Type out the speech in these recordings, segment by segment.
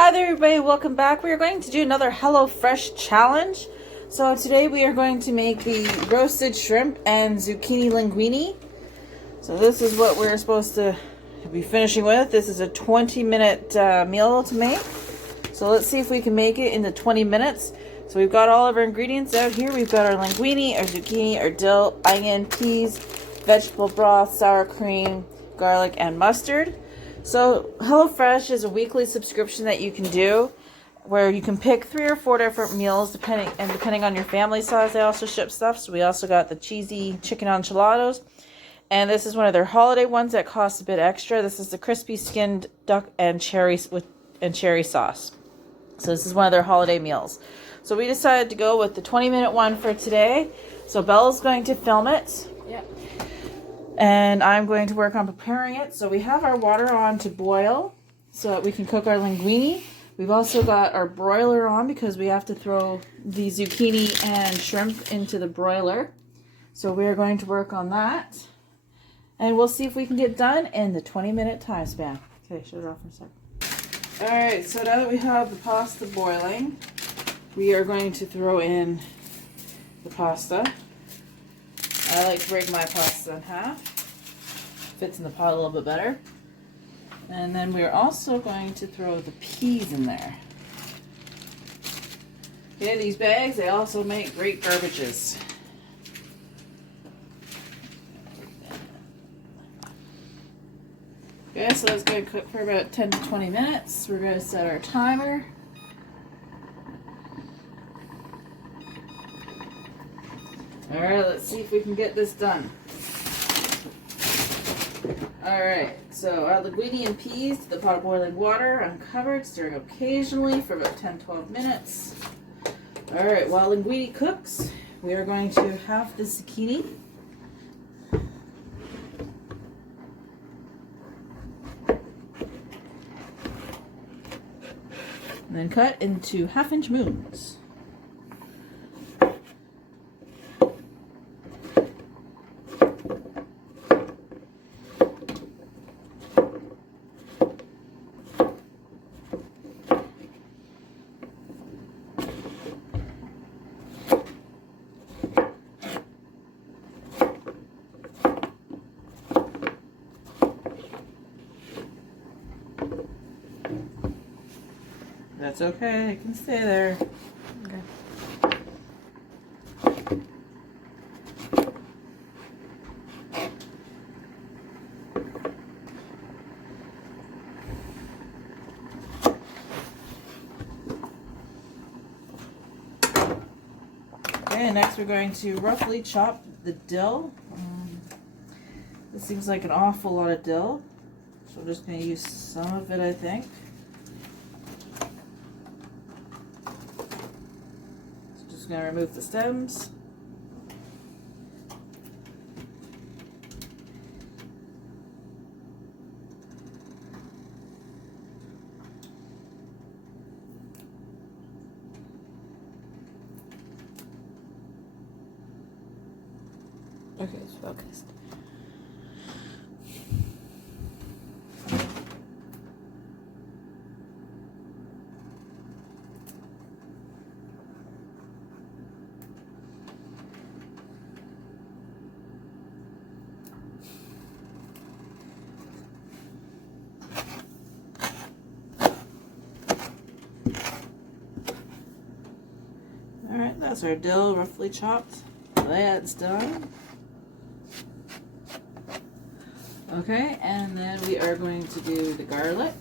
Hi there everybody, welcome back. We are going to do another HelloFresh challenge. So today we are going to make the roasted shrimp and zucchini linguine. So this is what we're supposed to be finishing with. This is a 20-minute meal to make. So let's see if we can make it in the 20 minutes. So we've got all of our ingredients out here. We've got our linguine, our zucchini, our dill, onion, peas, vegetable broth, sour cream, garlic, and mustard. So HelloFresh is a weekly subscription that you can do where you can pick 3 or 4 different meals depending on your family size. They also ship stuff. So we also got the cheesy chicken enchiladas. And this is one of their holiday ones that costs a bit extra. This is the crispy skinned duck and cherry sauce. So this is one of their holiday meals. So we decided to go with the 20-minute one for today. So Bella's going to film it. Yeah. And I'm going to work on preparing it. So we have our water on to boil so that we can cook our linguine. We've also got our broiler on because we have to throw the zucchini and shrimp into the broiler. So we're going to work on that. And we'll see if we can get done in the 20-minute time span. Okay, shut it off for a sec. Alright, so now that we have the pasta boiling, we are going to throw in the pasta. I like to break my pasta in half. Fits in the pot a little bit better. And then we're also going to throw the peas in there. Okay, these bags, they also make great garbages. Okay, so that's going to cook for about 10 to 20 minutes. We're going to set our timer. Alright, let's see if we can get this done. Alright, so our linguine and peas to the pot of boiling water, uncovered, stirring occasionally for about 10-12 minutes. Alright, while linguine cooks, we are going to half the zucchini. And then cut into 1/2-inch moons. That's okay, it can stay there. Okay. Okay, next we're going to roughly chop the dill. This seems like an awful lot of dill, so I'm just going to use some of it, I think. Just going to remove the stems. Okay, it's focused. Alright, that's our dill roughly chopped. That's done. Okay, and then we are going to do the garlic.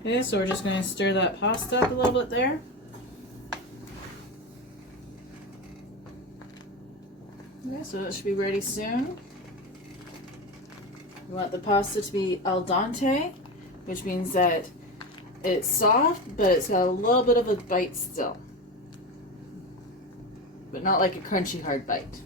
Okay, so we're just going to stir that pasta up a little bit there. Okay, so that should be ready soon. We want the pasta to be al dente, which means that it's soft, but it's got a little bit of a bite still. But not like a crunchy hard bite.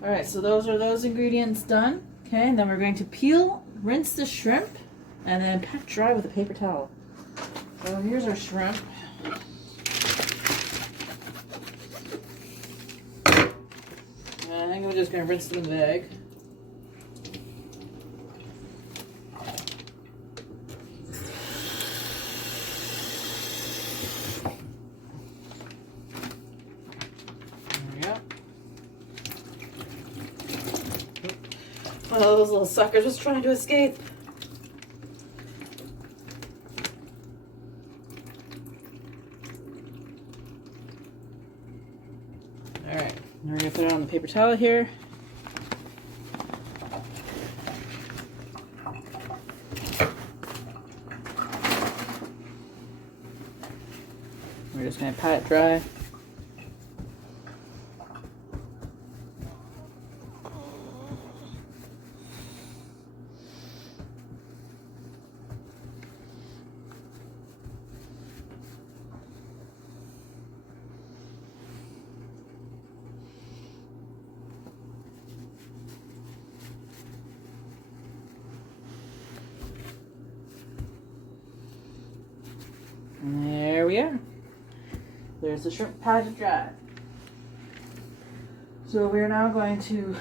Alright, so those are those ingredients done. Okay, and then we're going to peel, rinse the shrimp, and then pat dry with a paper towel. So here's our shrimp. And I think we're just going to rinse them in the bag. Oh, those little suckers just trying to escape. Alright, now we're going to put it on the paper towel here. We're just going to pat it dry. And there we are. There's the shrimp patted dry. So we're now going to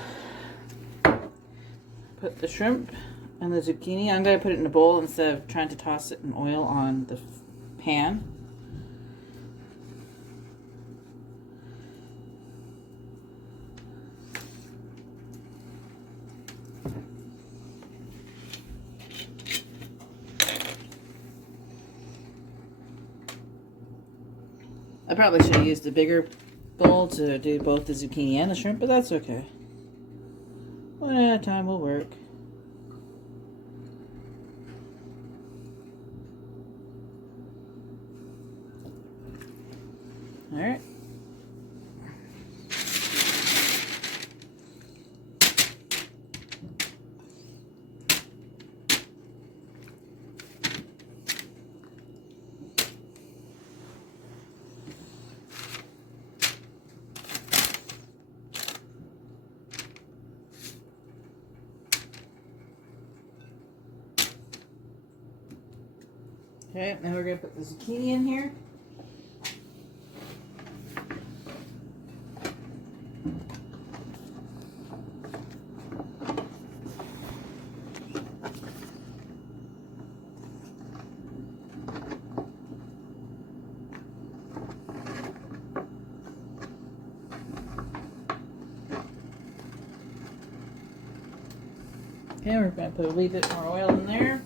put the shrimp and the zucchini. I'm going to put it in a bowl instead of trying to toss it in oil on the pan. I probably should have used a bigger bowl to do both the zucchini and the shrimp, but that's okay. One at a time will work. All right. Okay, now we're going to put the zucchini in here. Okay, we're going to put a wee bit more oil in there.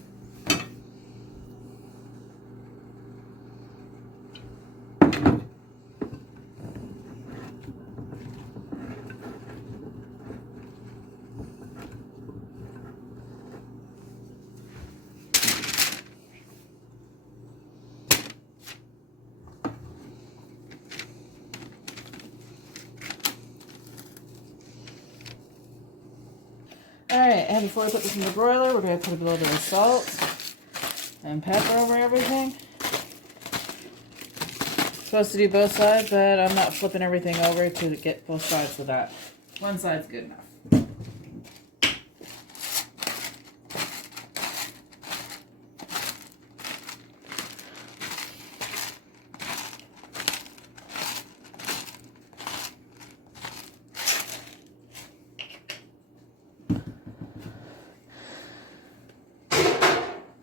and before I put this in the broiler, we're gonna put a little bit of salt and pepper over everything. Supposed to do both sides, but I'm not flipping everything over to get both sides so that one side's good enough.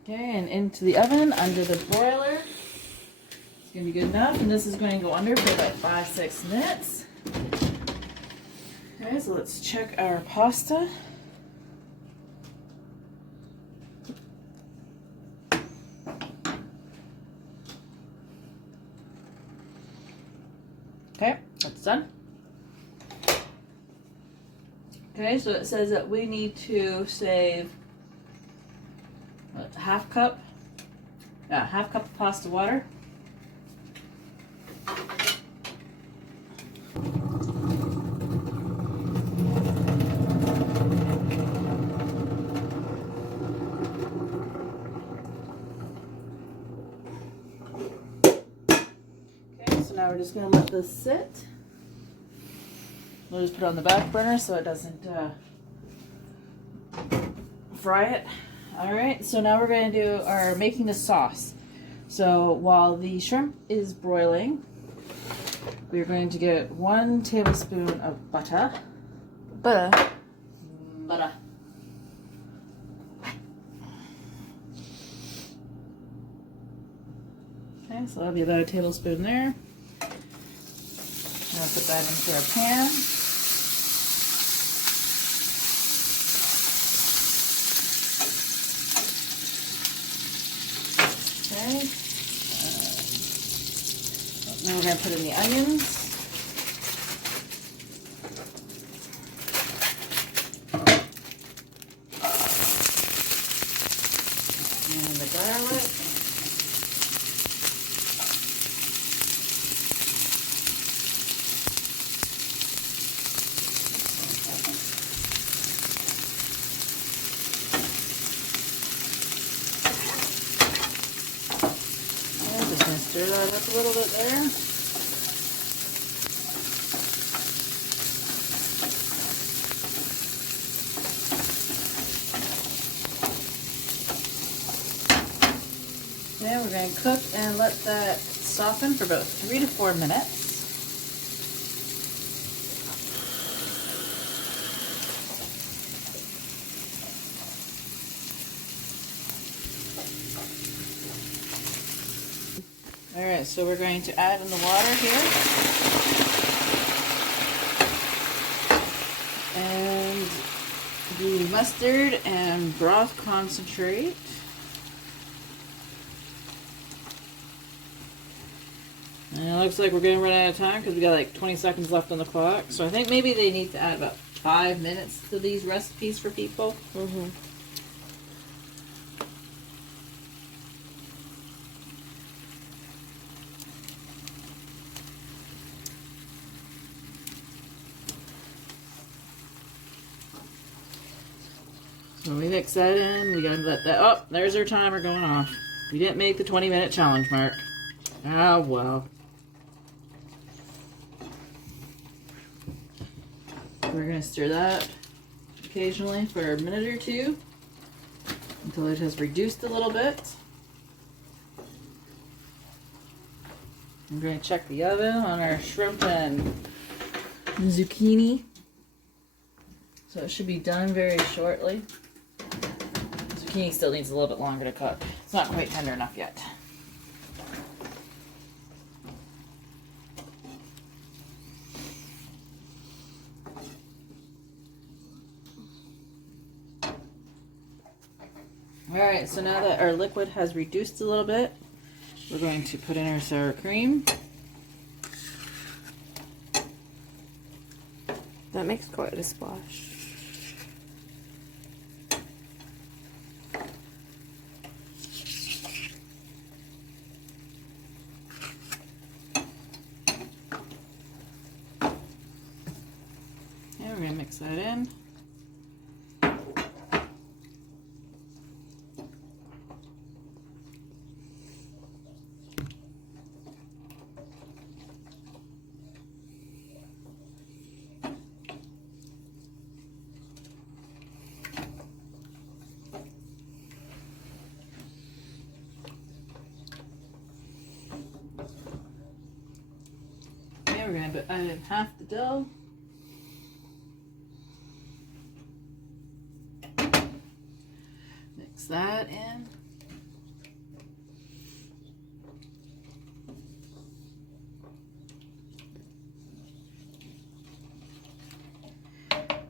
Okay, and into the oven under the broiler. It's gonna be good enough, and this is going to go under for like 5-6 minutes. Okay, so let's check our pasta. Okay, that's done. Okay, so it says that we need to save half cup of pasta water. Okay, so now we're just going to let this sit. We'll just put it on the back burner so it doesn't fry it. Alright, so now we're going to do our making the sauce. So while the shrimp is broiling, we're going to get 1 tablespoon of butter. Butter. Butter. Okay, so that'll be about a tablespoon there. Now put that into our pan. Okay. Now we're going to put in the onions. And the garlic. Just going to stir that up a little bit there. Okay, we're going to cook and let that soften for about 3 to 4 minutes. Alright, so we're going to add in the water here. And the mustard and broth concentrate. And it looks like we're going to run out of time because we got like 20 seconds left on the clock. So I think maybe they need to add about 5 minutes to these recipes for people. Mm-hmm. So we mix that in. We got to let that... Oh, there's our timer going off. We didn't make the 20-minute challenge mark. Ah, well. We're going to stir that occasionally for a minute or two until it has reduced a little bit. I'm going to check the oven on our shrimp and zucchini. So it should be done very shortly. Zucchini still needs a little bit longer to cook. It's not quite tender enough yet. Alright, so now that our liquid has reduced a little bit, we're going to put in our sour cream. That makes quite a splash. And we're going to mix that in. we're going to add in half the dough. Mix that in.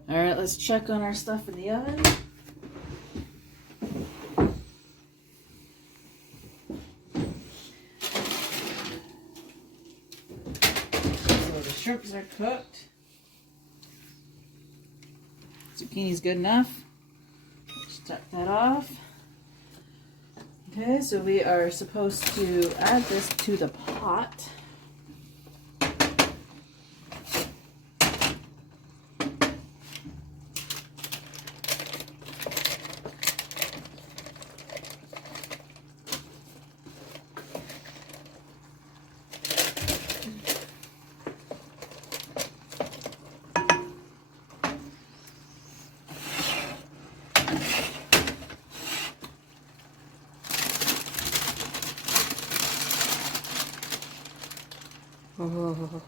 All right, let's check on our stuff in the oven. So the shrimps are cooked. Zucchini's good enough. Let's tuck that off. Okay, so we are supposed to add this to the pot. Oh,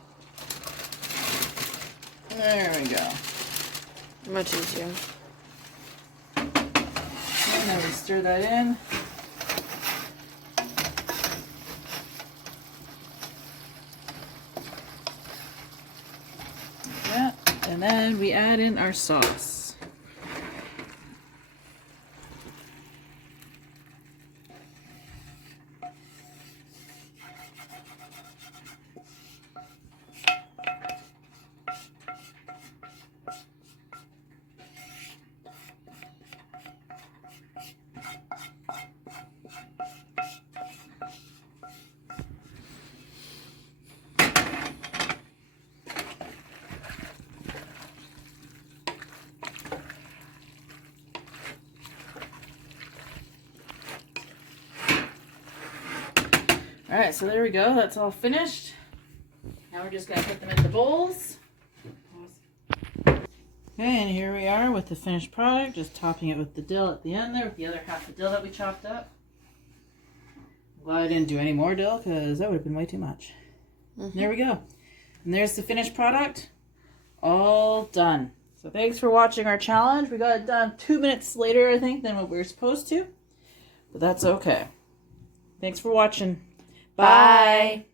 There we go. much easier. And then we stir that in. Like that. And then we add in our sauce. All right, so there we go. That's all finished. Now we're just gonna put them in the bowls. Okay, and here we are with the finished product. Just topping it with the dill at the end there, with the other half of the dill that we chopped up. I'm glad I didn't do any more dill because that would have been way too much. There we go. And there's the finished product. All done. So thanks for watching our challenge. We got it done 2 minutes later, I think, than what we were supposed to. But that's okay. Thanks for watching. Bye.